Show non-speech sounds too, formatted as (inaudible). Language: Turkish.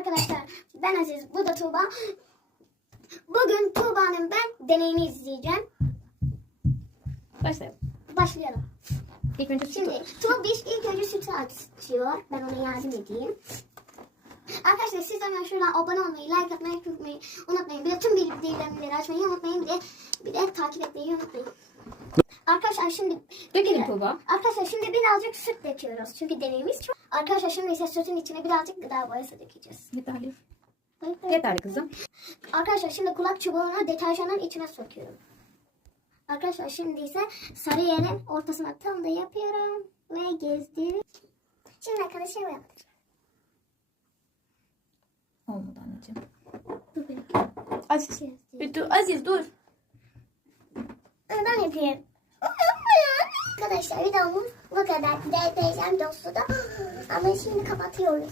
arkadaşlar ben Aziz bu da Tuğba. Bugün Tuğba'nın ben deneyini izleyeceğim. Başlayalım. Başlayalım. İlk önce. Şimdi Tuğbiş ilk önce sütü açıyor. Ben ona yardım edeyim. Arkadaşlar siz hemen şuradan abone olmayı, like atmayı unutmayın. unutmayın. Bir de tüm bildirimleri açmayı unutmayın. Bir de, bir de takip etmeyi unutmayın. Arkadaşlar şimdi Dökelim Tuğba. Arkadaşlar şimdi birazcık süt döküyoruz. Çünkü deneyimiz çok. Arkadaşlar şimdi ise sütün içine birazcık gıda boyası dökeceğiz. Yeterli. Yeterli kızım. Arkadaşlar şimdi kulak çubuğunu deterjanın içine sokuyorum. Arkadaşlar şimdi ise sarı yerin ortasına tam da yapıyorum. Ve gezdiriyorum. Şimdi arkadaşlar yapacağım. Olmadı anneciğim. Dur bir Aziz. Dur. Aziz dur. Ben yapayım. Arkadaşlar videomuz bu kadar. Değeceğim dostu da. (gasps) Ama şimdi kapatıyoruz.